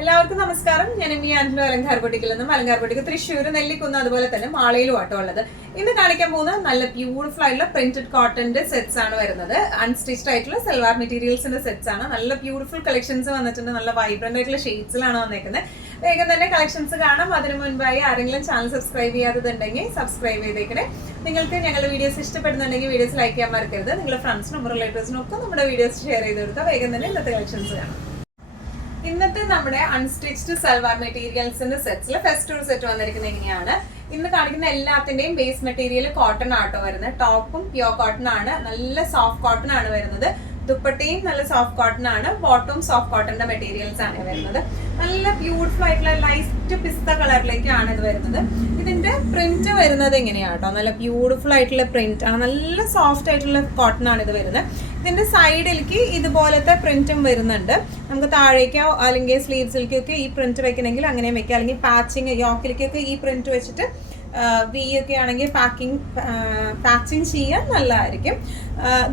എല്ലാവർക്കും നമസ്കാരം. ഞാൻ എം വി ആന്റണി അലങ്കാർ ബൊട്ടിക്കിൽ നിന്നും. അലങ്കാർ ബൊട്ടിക്ക് തൃശ്ശൂർ, നെല്ലിക്കുന്ന്, അതുപോലെ തന്നെ മാളയിലും ആട്ടോ ഉള്ളത്. ഇന്ന് കാണിക്കാൻ പോകുന്ന നല്ല ബ്യൂട്ടിഫുൾ ആയിട്ടുള്ള പ്രിന്റഡ് കോട്ടന്റെ സെറ്റ്സ് ആണ് വരുന്നത്. അൺസ്റ്റിച്ച്ഡ് ആയിട്ടുള്ള സൽവാർ മെറ്റീരിയൽസിന്റെ സെറ്റ്സ് ആണ്. നല്ല ബ്യൂട്ടിഫുൾ കളക്ഷൻസ് വന്നിട്ടുണ്ട്. നല്ല വൈബ്രന്റ് ആയിട്ടുള്ള ഷെയ്ഡ്സിലാണ് വന്നേക്കുന്നത്. വേഗം തന്നെ കളക്ഷൻസ് കാണാം. അതിനു മുൻപായി ആരെങ്കിലും ചാനൽ സബ്സ്ക്രൈബ് ചെയ്യാത്തതുണ്ടെങ്കിൽ സബ്സ്ക്രൈബ് ചെയ്തേക്കണേ. നിങ്ങൾക്ക് ഞങ്ങളുടെ വീഡിയോസ് ഇഷ്ടപ്പെടുന്നുണ്ടെങ്കിൽ വീഡിയോസ് ലൈക്ക് ചെയ്യാൻ മറക്കരുത്. നിങ്ങളുടെ ഫ്രണ്ട്സിനും റിലേറ്റീവ്സിനും ഒക്കെ നമ്മുടെ വീഡിയോസ് ഷെയർ ചെയ്ത് കൊടുക്കുക. വേഗം തന്നെ ഇന്നത്തെ കളക്ഷൻസ് കാണാം. ഇന്നത്തെ നമ്മുടെ അൺസ്റ്റിച്ച്ഡ് സൽവാർ മെറ്റീരിയൽസിന്റെ സെറ്റ്സിൽ ഫസ്റ്റ് ഒരു സെറ്റ് വന്നിരിക്കുന്നത് എങ്ങനെയാണ്? ഇന്ന് കാണിക്കുന്ന എല്ലാത്തിന്റെയും ബേസ് മെറ്റീരിയൽ കോട്ടൺ ആട്ടോ വരുന്നത്. ടോപ്പും പ്യോർ കോട്ടൺ ആണ്. നല്ല സോഫ്റ്റ് കോട്ടൺ ആണ് വരുന്നത്. ദുപ്പട്ടയും നല്ല സോഫ്റ്റ് കോട്ടൺ ആണ്. ബോട്ടവും സോഫ്റ്റ് കോട്ടന്റെ മെറ്റീരിയൽസ് ആണ് വരുന്നത്. നല്ല ബ്യൂട്ടിഫുൾ ആയിട്ടുള്ള ലൈറ്റ് പിസ്ത കളറിലേക്കാണ് ഇത് വരുന്നത്. ഇതിന്റെ പ്രിന്റ് വരുന്നത് എങ്ങനെയാട്ടോ? നല്ല ബ്യൂട്ടിഫുൾ ആയിട്ടുള്ള പ്രിന്റ് ആണ്. നല്ല സോഫ്റ്റ് ആയിട്ടുള്ള കോട്ടൺ ആണ് ഇത് വരുന്നത്. ഇതിന്റെ സൈഡിലേക്ക് ഇതുപോലത്തെ പ്രിന്റും വരുന്നുണ്ട്. നമുക്ക് താഴേക്കോ അല്ലെങ്കിൽ സ്ലീവ്സിലേക്കൊക്കെ ഈ പ്രിന്റ് വെക്കണമെങ്കിൽ അങ്ങനെ വെക്കാം. അല്ലെങ്കിൽ പാച്ചിങ് യോക്കിലേക്കൊക്കെ ഈ പ്രിന്റ് വെച്ചിട്ട് വി ഒക്കെ ആണെങ്കിൽ പാച്ചിങ് ചെയ്യാൻ നല്ലതായിരിക്കും.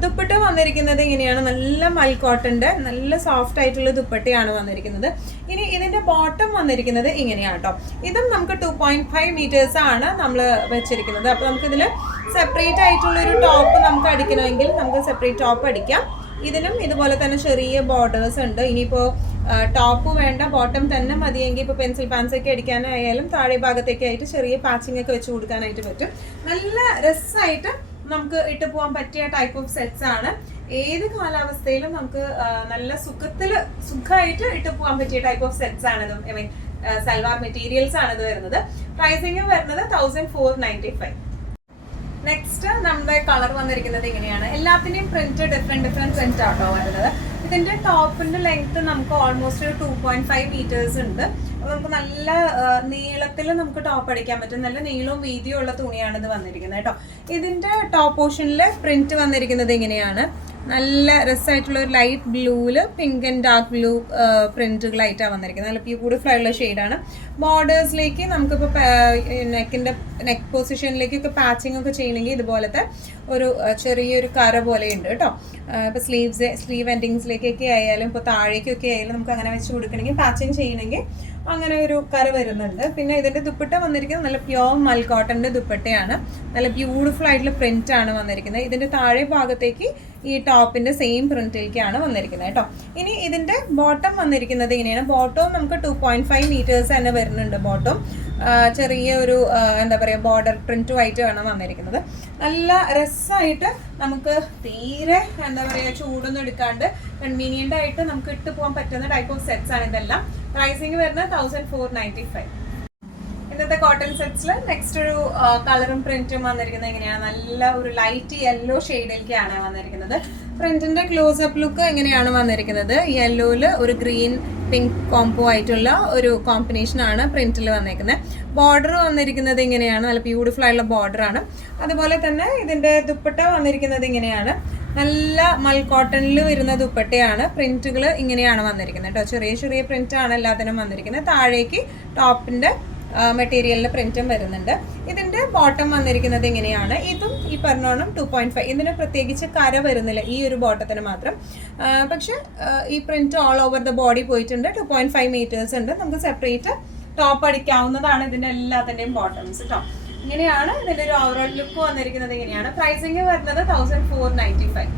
ദുപ്പട്ട വന്നിരിക്കുന്നത് ഇങ്ങനെയാണ്. നല്ല മൽക്കോട്ടന്റെ നല്ല സോഫ്റ്റ് ആയിട്ടുള്ള ദുപ്പട്ടയാണ് വന്നിരിക്കുന്നത്. ഇനി ഇതിന്റെ ബോട്ടം വന്നിരിക്കുന്നത് ഇങ്ങനെയാട്ടോ. ഇതും നമുക്ക് 2.5 മീറ്റേഴ്സ് ആണ് നമ്മൾ വെച്ചിരിക്കുന്നത്. അപ്പൊ നമുക്ക് ഇതിൽ സെപ്പറേറ്റ് ആയിട്ടുള്ള ഒരു ടോപ്പ് നമുക്ക് അടിക്കണമെങ്കിൽ നമുക്ക് സെപ്പറേറ്റ് ടോപ്പ് അടിക്കാം. ഇതിനും ഇതുപോലെ തന്നെ ചെറിയ ബോർഡേഴ്സ് ഉണ്ട്. ഇനിയിപ്പോ ടോപ്പ് വേണ്ട, ബോട്ടം തന്നെ മതിയെങ്കിൽ ഇപ്പോൾ പെൻസിൽ പാൻസ് ഒക്കെ അടിക്കാനായാലും താഴെ ഭാഗത്തേക്ക് ആയിട്ട് ചെറിയ പാച്ചിങ് ഒക്കെ വെച്ച് കൊടുക്കാനായിട്ട് പറ്റും. നല്ല രസമായിട്ട് നമുക്ക് ഇട്ട് പോകാൻ പറ്റിയ ടൈപ്പ് ഓഫ് സെറ്റ്സ് ആണ്. ഏത് കാലാവസ്ഥയിലും നമുക്ക് നല്ല സുഖമായിട്ട് ഇട്ട് പോകാൻ പറ്റിയ ടൈപ്പ് ഓഫ് സെറ്റ്സ് ആണ് ഇത്. ഐ മീൻ സൽവാർ മെറ്റീരിയൽസ് ആണ് ഇത് വരുന്നത്. പ്രൈസിങ് വരുന്നത് 1495. നെക്സ്റ്റ് നമ്മുടെ കളർ വന്നിരിക്കുന്നത് ഇങ്ങനെയാണ്. എല്ലാത്തിന്റെയും പ്രിന്റ് ഡിഫറെന്റ് പ്രിന്റ് ആട്ടോ വരുന്നത്. ഇതിന്റെ ടോപ്പിന്റെ ലെങ്ത് നമുക്ക് ഓൾമോസ്റ്റ് 2.5 മീറ്റേഴ്സ് ഉണ്ട്. അപ്പൊ നമുക്ക് നല്ല നീളത്തിൽ നമുക്ക് ടോപ്പ് അടിക്കാൻ പറ്റും. നല്ല നീളവും വീതിയും ഉള്ള തുണിയാണ് ഇത് വന്നിരിക്കുന്നത് കേട്ടോ. ഇതിന്റെ ടോപ്പ് പോർഷനിൽ പ്രിന്റ് വന്നിരിക്കുന്നത് ഇങ്ങനെയാണ്. നല്ല രസമായിട്ടുള്ള ഒരു ലൈറ്റ് ബ്ലൂവില് പിങ്ക് ആൻഡ് ഡാർക്ക് ബ്ലൂ പ്രിന്റുകളായിട്ടാണ് വന്നിരിക്കുന്നത്. നല്ല ബ്യൂട്ടിഫുൾ ആയിട്ടുള്ള ഷെയ്ഡാണ്. ബോർഡേഴ്സിലേക്ക് നമുക്കിപ്പോൾ നെക്ക് പൊസിഷനിലേക്കൊക്കെ പാച്ചിങ് ഒക്കെ ചെയ്യണമെങ്കിൽ ഇതുപോലത്തെ ഒരു ചെറിയൊരു കര പോലെയുണ്ട് കേട്ടോ. ഇപ്പോൾ സ്ലീവ് എൻഡിങ്സിലേക്കൊക്കെ ആയാലും ഇപ്പോൾ താഴേക്കൊക്കെ ആയാലും നമുക്ക് അങ്ങനെ വെച്ച് കൊടുക്കണമെങ്കിൽ പാച്ചിങ് ചെയ്യണമെങ്കിൽ അങ്ങനെ ഒരു കര വരുന്നുണ്ട്. പിന്നെ ഇതിന്റെ ദുപ്പട്ട വന്നിരിക്കുന്നത് നല്ല പ്യോർ മൽക്കോട്ടന്റെ ദുപ്പട്ടയാണ്. നല്ല ബ്യൂട്ടിഫുൾ ആയിട്ടുള്ള പ്രിന്റ് ആണ് വന്നിരിക്കുന്നത്. ഇതിന്റെ താഴെ ഭാഗത്തേക്ക് ഈ ടോപ്പിന്റെ സെയിം പ്രിന്റിലേക്കാണ് വന്നിരിക്കുന്നത് കേട്ടോ. ഇനി ഇതിന്റെ ബോട്ടം വന്നിരിക്കുന്നത് ഇങ്ങനെയാണ്. ബോട്ടവും നമുക്ക് 2.5 മീറ്റേഴ്സ് തന്നെ വരുന്നുണ്ട്. ബോട്ടം ചെറിയ ഒരു എന്താ പറയുക ബോർഡർ പ്രിന്റുമായിട്ട് വേണം വന്നിരിക്കുന്നത്. നല്ല രസമായിട്ട് നമുക്ക് തീരെ എന്താ പറയുക ചൂടൊന്നും എടുക്കാണ്ട് കൺവീനിയന്റ് ആയിട്ട് നമുക്ക് ഇട്ട് പോകാൻ പറ്റുന്ന ടൈപ്പ് ഓഫ് സെറ്റ്സ് ആണ് ഇതെല്ലാം. പ്രൈസിങ് വരുന്നത് 1495. ഇന്നത്തെ കോട്ടൺ സെറ്റ്സിൽ നെക്സ്റ്റ് ഒരു കളറും പ്രിന്റും വന്നിരിക്കുന്നത് എങ്ങനെയാണ്? നല്ല ഒരു ലൈറ്റ് യെല്ലോ ഷെയ്ഡിലേക്കാണ് വന്നിരിക്കുന്നത്. പ്രിന്റിന്റെ ക്ലോസ്അപ്പ് ലുക്ക് എങ്ങനെയാണ് വന്നിരിക്കുന്നത്? യെല്ലോയില് ഒരു ഗ്രീൻ പിങ്ക് കോംബോ ആയിട്ടുള്ള ഒരു കോമ്പിനേഷൻ ആണ് പ്രിന്റിൽ വന്നിരിക്കുന്നത്. ബോർഡർ വന്നിരിക്കുന്നത് ഇങ്ങനെയാണ്. നല്ല ബ്യൂട്ടിഫുൾ ആയിട്ടുള്ള ബോർഡർ ആണ്. അതുപോലെ തന്നെ ഇതിന്റെ ദുപ്പട്ട വന്നിരിക്കുന്നത് ഇങ്ങനെയാണ്. നല്ല മൽക്കോട്ടണിൽ വരുന്ന ദുപ്പട്ടയാണ്. പ്രിന്റുകൾ ഇങ്ങനെയാണ് വന്നിരിക്കുന്നത് കേട്ടോ. ചെറിയ ചെറിയ പ്രിന്റ് ആണ് എല്ലാത്തിനും വന്നിരിക്കുന്നത്. താഴേക്ക് ടോപ്പിന്റെ മെറ്റീരിയലിന്റെ പ്രിന്റും വരുന്നുണ്ട്. ഇതിന്റെ ബോട്ടം വന്നിരിക്കുന്നത് ഇങ്ങനെയാണ്. ഇതും ഈ പറഞ്ഞോണം 2.5. ഇതിന് പ്രത്യേകിച്ച് കര വരുന്നില്ല ഈ ഒരു ബോട്ടത്തിന് മാത്രം. പക്ഷെ ഈ print all over the body പോയിട്ടുണ്ട്. 2.5 മീറ്റേഴ്സ് ഉണ്ട്. നമുക്ക് സെപ്പറേറ്റ് ടോപ്പ് അടിക്കാവുന്നതാണ് ഇതിന്റെ എല്ലാത്തിന്റെയും ബോട്ടംസ് കേട്ടോ. ഇങ്ങനെയാണ് ഇതിന്റെ ഒരു ഓവറോൾ ലുക്ക് വന്നിരിക്കുന്നത്. ഇങ്ങനെയാണ്. പ്രൈസിങ് വരുന്നത് 1495.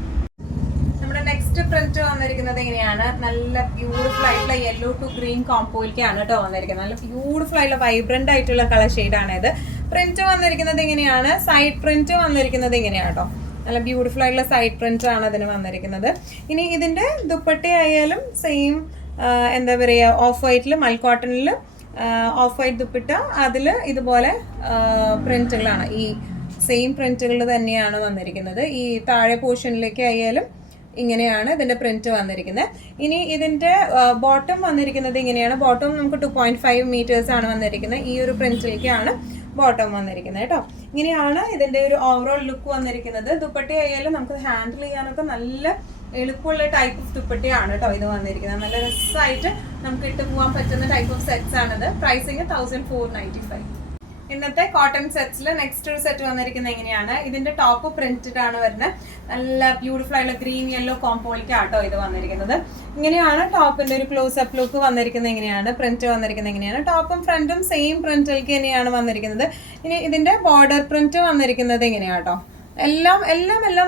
നമ്മുടെ നെക്സ്റ്റ് പ്രിന്റ് വന്നിരിക്കുന്നത് എങ്ങനെയാണ്? നല്ല ബ്യൂട്ടിഫുൾ ആയിട്ടുള്ള യെല്ലോ ടു ഗ്രീൻ കോംബോയിലേക്കാണ് കേട്ടോ വന്നിരിക്കുന്നത്. നല്ല ബ്യൂട്ടിഫുൾ ആയിട്ടുള്ള വൈബ്രന്റ് ആയിട്ടുള്ള കളർ ഷെയ്ഡാണ് ഇത്. പ്രിന്റ് വന്നിരിക്കുന്നത് എങ്ങനെയാണ്? സൈഡ് പ്രിന്റ് വന്നിരിക്കുന്നത് ഇങ്ങനെയാണ് കേട്ടോ. നല്ല ബ്യൂട്ടിഫുൾ ആയിട്ടുള്ള സൈഡ് പ്രിന്റ് ആണ് അതിന് വന്നിരിക്കുന്നത്. ഇനി ഇതിന്റെ ദുപ്പട്ടയായാലും സെയിം എന്താ പറയുക ഓഫ് വൈറ്റിൽ മൽക്കോട്ടണിൽ ഓഫ് വൈറ്റ് ദുപ്പട്ട അതിൽ ഇതുപോലെ പ്രിന്റുകളാണ്. ഈ സെയിം പ്രിന്റുകൾ തന്നെയാണ് വന്നിരിക്കുന്നത്. ഈ താഴെ പോർഷനിലേക്ക് ആയാലും ഇങ്ങനെയാണ് ഇതിന്റെ പ്രിന്റ് വന്നിരിക്കുന്നത്. ഇനി ഇതിന്റെ ബോട്ടം വന്നിരിക്കുന്നത് ഇങ്ങനെയാണ്. ബോട്ടം നമുക്ക് 2.5 മീറ്റേഴ്സ് ആണ് വന്നിരിക്കുന്നത്. ഈ ഒരു പ്രിന്റിലേക്കാണ് ബോട്ടം വന്നിരിക്കുന്നത് കേട്ടോ. ഇങ്ങനെയാണ് ഇതിന്റെ ഒരു ഓവറോൾ ലുക്ക് വന്നിരിക്കുന്നത്. ദുപ്പട്ടയായാലും നമുക്ക് ഹാൻഡിൽ ചെയ്യാനൊക്കെ നല്ല എളുപ്പമുള്ള ടൈപ്പ് ഓഫ് ദുപ്പട്ടയാണ് കേട്ടോ ഇത് വന്നിരിക്കുന്നത്. നല്ല രസമായിട്ട് നമുക്ക് ഇട്ട് പോകാൻ പറ്റുന്ന ടൈപ്പ് ഓഫ് സെറ്റ്സ് ആണിത്. പ്രൈസിങ് 1495. ഇന്നത്തെ കോട്ടൺ സെറ്റ്സിൽ നെക്സ്റ്റ് ഒരു സെറ്റ് വന്നിരിക്കുന്നത് എങ്ങനെയാണ്? ഇതിന്റെ ടോപ്പ് പ്രിന്റഡ് ആണ് വരുന്നത്. നല്ല ബ്യൂട്ടിഫുൾ ആയിട്ടുള്ള ഗ്രീൻ യെല്ലോ കോമ്പോളിക്ക് ആട്ടോ ഇത് വന്നിരിക്കുന്നത്. ഇങ്ങനെയാണ് ടോപ്പിന്റെ ഒരു ക്ലോസ് അപ്പ് ലുക്ക് വന്നിരിക്കുന്നത്. എങ്ങനെയാണ് പ്രിന്റ് വന്നിരിക്കുന്നത്? എങ്ങനെയാണ് ടോപ്പും ഫ്രണ്ടും സെയിം പ്രിന്റിലേക്ക് തന്നെയാണ് വന്നിരിക്കുന്നത്. ഇനി ഇതിന്റെ ബോർഡർ പ്രിന്റ് വന്നിരിക്കുന്നത് എങ്ങനെയാട്ടോ? എല്ലാം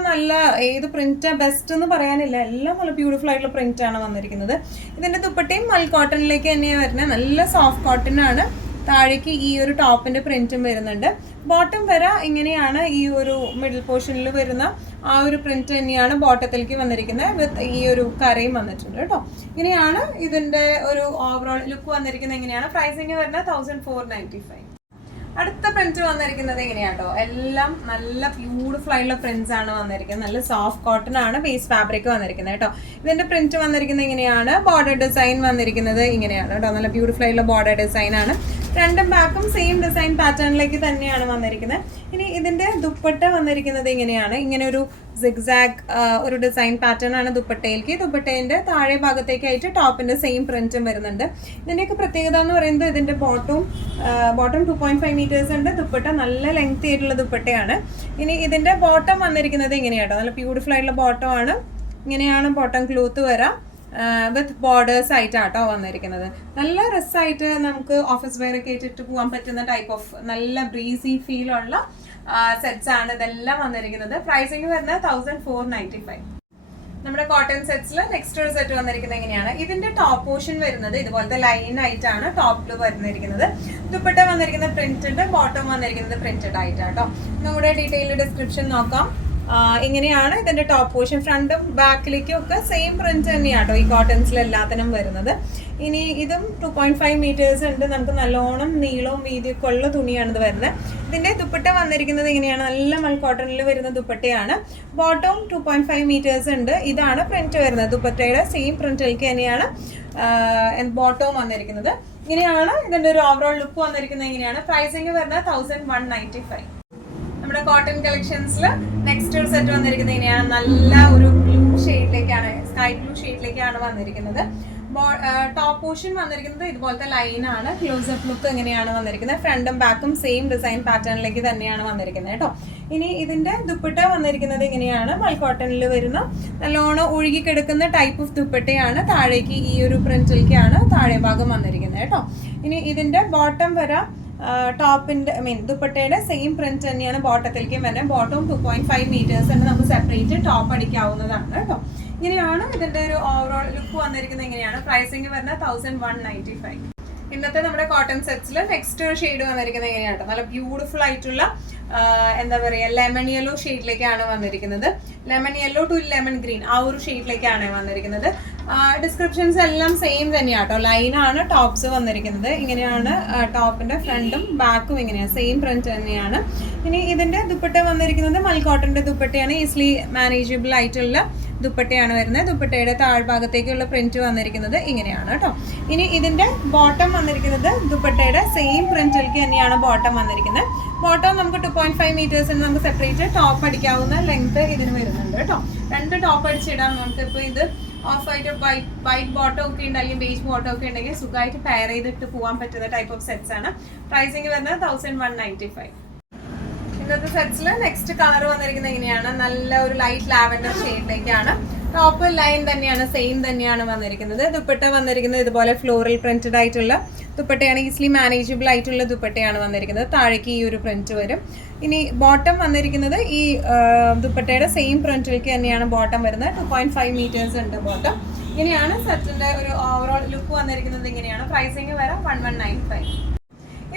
നല്ല ഏത് പ്രിന്റ് ബെസ്റ്റ് എന്ന് പറയാനില്ല, എല്ലാം നല്ല ബ്യൂട്ടിഫുൾ ആയിട്ടുള്ള പ്രിന്റ് ആണ് വന്നിരിക്കുന്നത്. ഇതിന്റെ ദുപ്പട്ടയും മൽ കോട്ടണിലേക്ക് തന്നെയാണ് വരുന്നത്. നല്ല സോഫ്റ്റ് കോട്ടൺ ആണ്. താഴേക്ക് ഈ ഒരു ടോപ്പിന്റെ പ്രിന്റും വരുന്നുണ്ട്. ബോട്ടം വരെ ഇങ്ങനെയാണ് ഈ ഒരു മിഡിൽ പോർഷനിൽ വരുന്ന ആ ഒരു പ്രിന്റ് തന്നെയാണ് ബോട്ടത്തിലേക്ക് വന്നിരിക്കുന്നത്. വിത്ത് ഈ ഒരു കരയും വന്നിട്ടുണ്ട് കേട്ടോ. ഇങ്ങനെയാണ് ഇതിന്റെ ഒരു ഓവറോൾ ലുക്ക് വന്നിരിക്കുന്നത്. എങ്ങനെയാണ് പ്രൈസിങ് വരുന്നത്? 1495. അടുത്ത പ്രിന്റ് വന്നിരിക്കുന്നത് എങ്ങനെയാട്ടോ? എല്ലാം നല്ല ബ്യൂട്ടിഫുൾ ആയിട്ടുള്ള പ്രിന്റ്സ് ആണ് വന്നിരിക്കുന്നത്. നല്ല സോഫ്റ്റ് കോട്ടൺ ആണ് ബേസ് ഫാബ്രിക് വന്നിരിക്കുന്നത് കേട്ടോ. ഇതിന്റെ പ്രിന്റ് വന്നിരിക്കുന്നത് എങ്ങനെയാണ്? ബോർഡർ ഡിസൈൻ വന്നിരിക്കുന്നത് ഇങ്ങനെയാണ് കേട്ടോ. നല്ല ബ്യൂട്ടിഫുൾ ആയിട്ടുള്ള ബോർഡർ ഡിസൈൻ ആണ്. ഫ്രണ്ടും ബാക്കും സെയിം ഡിസൈൻ പാറ്റേണിലേക്ക് തന്നെയാണ് വന്നിരിക്കുന്നത്. ഇനി ഇതിന്റെ ദുപ്പട്ട വന്നിരിക്കുന്നത് എങ്ങനെയാണ്? ഇങ്ങനെ ഒരു സിഗ്സാഗ് ഒരു ഡിസൈൻ പാറ്റേൺ ആണ് ദുപ്പട്ടയിലേക്ക്. ദുപ്പട്ടേന്റെ താഴെ ഭാഗത്തേക്കായിട്ട് ടോപ്പിന്റെ സെയിം പ്രിന്റും വരുന്നുണ്ട്. ഇതിന്റെയൊക്കെ പ്രത്യേകത എന്ന് പറയുന്നത് ഇതിന്റെ ബോട്ടം 2.5 മീറ്റേഴ്സ് ഉണ്ട്. ദുപ്പട്ട നല്ല ലെങ്ത് ആയിട്ടുള്ള ദുപ്പട്ടയാണ്. ഇനി ഇതിന്റെ ബോട്ടം വന്നിരിക്കുന്നത് എങ്ങനെയാട്ടോ? നല്ല ബ്യൂട്ടിഫുൾ ആയിട്ടുള്ള ബോട്ടം ആണ്. ഇങ്ങനെയാണ് ബോട്ടം ക്ലോത്ത് വരാം. വിത്ത് ബോർഡേഴ്സ് ആയിട്ടാട്ടോ വന്നിരിക്കുന്നത്. നല്ല രസമായിട്ട് നമുക്ക് ഓഫീസ് വെയർ ഒക്കെ ഇട്ടിട്ട് പോകാൻ പറ്റുന്ന ടൈപ്പ് ഓഫ് നല്ല ബ്രീസി ഫീൽ ഉള്ള സെറ്റ്സ് ആണ് ഇതെല്ലാം വന്നിരിക്കുന്നത്. പ്രൈസിങ് വരുന്നത് 1495. നമ്മുടെ കോട്ടൺ സെറ്റ്സിൽ നെക്സ്റ്റ് ഒരു സെറ്റ് വന്നിരിക്കുന്നത് എങ്ങനെയാണ്? ഇതിന്റെ ടോപ്പ് പോർഷൻ വരുന്നത് ഇതുപോലത്തെ ലൈൻ ആയിട്ടാണ് ടോപ്പിൽ വന്നിരിക്കുന്നത്. ദുപ്പട്ട വന്നിരിക്കുന്നത് പ്രിന്റഡ്, ബോട്ടം വന്നിരിക്കുന്നത് പ്രിന്റഡ് ആയിട്ടാട്ടോ. നമ്മുടെ ഡീറ്റെയിൽ ഡിസ്ക്രിപ്ഷൻ നോക്കാം. ഇങ്ങനെയാണ് ഇതിന്റെ ടോപ്പ് പോർഷൻ. ഫ്രണ്ടും ബാക്കിലേക്കും ഒക്കെ സെയിം പ്രിന്റ് തന്നെയാട്ടോ ഈ കോട്ടൺസിൽ എല്ലാത്തിനും വരുന്നത്. ഇനി ഇതും 2.5 മീറ്റേഴ്സ് ഉണ്ട്. നമുക്ക് നല്ലോണം നീളവും വീതിയൊക്കെ ഉള്ള തുണിയാണ് ഇത് വരുന്നത്. ഇതിന്റെ ദുപ്പട്ട വന്നിരിക്കുന്നത് എങ്ങനെയാണ്? നല്ല മൽ കോട്ടണിൽ വരുന്ന ദുപ്പട്ടയാണ്. ബോട്ടവും 2.5 മീറ്റേഴ്സ് ഉണ്ട്. ഇതാണ് പ്രിന്റ് വരുന്നത്. ദുപ്പട്ടയുടെ സെയിം പ്രിന്റിലേക്ക് തന്നെയാണ് ബോട്ടവും വന്നിരിക്കുന്നത്. ഇങ്ങനെയാണ് ഇതിന്റെ ഒരു ഓവറോൾ ലുക്ക് വന്നിരിക്കുന്നത്. എങ്ങനെയാണ് പ്രൈസിങ് വരുന്നത്? 1195. നമ്മുടെ കോട്ടൺ കളക്ഷൻസിൽ നെക്സ്റ്റ് ഒരു സെറ്റ് വന്നിരിക്കുന്നത് ഇങ്ങനെയാണ്. നല്ല ഒരു ബ്ലൂ ഷെയ്ഡിലേക്കാണ്, സ്കൈ ബ്ലൂ ഷെയ്ഡിലേക്കാണ് വന്നിരിക്കുന്നത്. ടോപ്പ് പോർഷൻ വന്നിരിക്കുന്നത് ഇതുപോലത്തെ ലൈൻ ആണ്. ക്ലോസ് അപ്പ് ലുക്ക് എങ്ങനെയാണ് വന്നിരിക്കുന്നത്? ഫ്രണ്ടും ബാക്കും സെയിം ഡിസൈൻ പാറ്റേണിലേക്ക് തന്നെയാണ് വന്നിരിക്കുന്നത് കേട്ടോ. ഇനി ഇതിന്റെ ദുപ്പട്ട വന്നിരിക്കുന്നത് എങ്ങനെയാണ്? മൽ കോട്ടണിൽ വരുന്ന നല്ലോണം ഒഴുകി കിടക്കുന്ന ടൈപ്പ് ഓഫ് ദുപ്പട്ടയാണ്. താഴേക്ക് ഈ ഒരു പ്രിന്റിലേക്കാണ് താഴെ ഭാഗം വന്നിരിക്കുന്നത് കേട്ടോ. ഇനി ഇതിന്റെ ബോട്ടം വരാം ടോപ്പിന്റെ ദുപ്പട്ടയുടെ സെയിം പ്രിന്റ് തന്നെയാണ് ബോട്ടത്തിലേക്കും വരുന്നത്. ബോട്ടം 2.5 മീറ്റേഴ്സ് തന്നെ നമുക്ക് സെപ്പറേറ്റ് ടോപ്പ് അടിക്കാവുന്നതാണ് കേട്ടോ. ഇങ്ങനെയാണ് ഇതിന്റെ ഒരു ഓവറോൾ ലുക്ക് വന്നിരിക്കുന്നത്. എങ്ങനെയാണ് പ്രൈസിങ് വരുന്നത്? 1195. ഇന്നത്തെ നമ്മുടെ കോട്ടൺ സെറ്റ്സിൽ നെക്സ്റ്റ് ഒരു ഷെയ്ഡ് വന്നിരിക്കുന്നത് എങ്ങനെയാണ്? നല്ല ബ്യൂട്ടിഫുൾ ആയിട്ടുള്ള എന്താ പറയുക, ലെമൺ യെല്ലോ ഷെയ്ഡിലേക്കാണ് വന്നിരിക്കുന്നത്. Lemon yellow to lemon green ആ ഒരു ഷെയ്ഡിലേക്കാണ് വന്നിരിക്കുന്നത്. ഡിസ്ക്രിപ്ഷൻസ് എല്ലാം സെയിം തന്നെയാട്ടോ. ലൈനാണ് ടോപ്സ് വന്നിരിക്കുന്നത്. ഇങ്ങനെയാണ് ടോപ്പിന്റെ ഫ്രണ്ടും ബാക്കും ഇങ്ങനെയാണ് സെയിം പ്രിന്റ് തന്നെയാണ്. ഇനി ഇതിന്റെ ദുപ്പട്ട വന്നിരിക്കുന്നത് മൽ കോട്ടന്റെ ദുപ്പട്ടയാണ്. ഈസിലി മാനേജബിൾ ആയിട്ടുള്ള ദുപ്പട്ടയാണ് വരുന്നത്. ദുപ്പട്ടയുടെ താഴ്ഭാഗത്തേക്കുള്ള പ്രിന്റ് വന്നിരിക്കുന്നത് ഇങ്ങനെയാണ് കേട്ടോ. ഇനി ഇതിന്റെ ബോട്ടം വന്നിരിക്കുന്നത് ദുപ്പട്ടയുടെ സെയിം പ്രിന്റിലേക്ക് തന്നെയാണ് ബോട്ടം വന്നിരിക്കുന്നത്. ബോട്ടം നമുക്ക് 2.5 മീറ്റേഴ്സ് നമുക്ക് സെപ്പറേറ്റ് ടോപ്പ് അടിക്കാവുന്ന ലെങ്ത് ഇതിന് വരുന്നുണ്ട് കേട്ടോ. 2 ടോപ്പ് അടിച്ചിടാം നമുക്ക്. ഇപ്പോൾ ഇത് ഓഫ് ആയിട്ട് വൈറ്റ് ബോട്ടം ഒക്കെ ഉണ്ട്, അല്ലെങ്കിൽ ബേജ് ബോട്ടം ഒക്കെ ഉണ്ടെങ്കിൽ സുഖമായിട്ട് പെയർ ചെയ്തിട്ട് പോകാൻ പറ്റുന്ന ടൈപ്പ് ഓഫ് സെറ്റ്സ് ആണ്. പ്രൈസിങ് വരുന്നത് 1195. ഇന്നത്തെ സെറ്റ്സിൽ നെക്സ്റ്റ് കളർ വന്നിരിക്കുന്നത് എങ്ങനെയാണ്? നല്ല ഒരു ലൈറ്റ് ലാവൻഡർ ഷെയ്ഡിലേക്കാണ്. ടോപ്പ് ലൈൻ തന്നെയാണ്, സെയിം തന്നെയാണ് വന്നിരിക്കുന്നത്. ദുപ്പട്ട വന്നിരിക്കുന്നത് ഇതുപോലെ ഫ്ലോറൽ പ്രിന്റഡ് ആയിട്ടുള്ള ദുപ്പട്ടയാണ്. ഈസിലി മാനേജബിൾ ആയിട്ടുള്ള ദുപ്പട്ടയാണ് വന്നിരിക്കുന്നത്. താഴേക്ക് ഈ ഒരു പ്രിന്റ് വരും. ഇനി ബോട്ടം വന്നിരിക്കുന്നത് ഈ ദുപ്പട്ടയുടെ സെയിം പ്രിന്റിലേക്ക് തന്നെയാണ് ബോട്ടം വരുന്നത്. 2.5 മീറ്റേഴ്സ് ഉണ്ട് ബോട്ടം. ഇങ്ങനെയാണ് സെറ്റിന്റെ ഒരു ഓവറോൾ ലുക്ക് വന്നിരിക്കുന്നത്. ഇങ്ങനെയാണ് പ്രൈസിങ് വരാം 1195.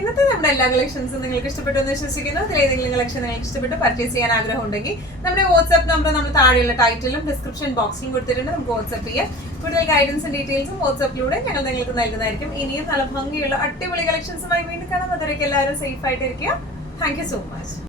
ഇന്നത്തെ നമ്മുടെ എല്ലാ കളക്ഷൻസും നിങ്ങൾക്ക് ഇഷ്ടപ്പെട്ടു എന്ന് വിശ്വസിക്കുന്നു. ഇതിലേതെങ്കിലും കളക്ഷൻ നിങ്ങൾക്ക് ഇഷ്ടപ്പെട്ട് പർച്ചേസ് ചെയ്യാൻ ആഗ്രഹം ഉണ്ടെങ്കിൽ നമ്മുടെ വാട്സ്ആപ്പ് നമ്പർ നമ്മൾ താഴെയുള്ള ടൈറ്റിലും ഡിസ്ക്രിപ്ഷൻ ബോക്സിലും കൊടുത്തിട്ടുണ്ട്. നമുക്ക് വാട്സ്ആപ്പ് ചെയ്യാം. കൂടുതൽ ഗൈഡൻസും ഡീറ്റെയിൽസും വാട്സ്ആപ്പിലൂടെ ഞങ്ങൾ നിങ്ങൾക്ക് നൽകുന്നതായിരിക്കും. ഇനിയും നല്ല ഭംഗിയുള്ള അടിപൊളി കളക്ഷൻസുമായി വീണ്ടും കാണാം. അതുവരേക്കും എല്ലാവരും സേഫ് ആയിട്ടിരിക്കുക. Thank you so much.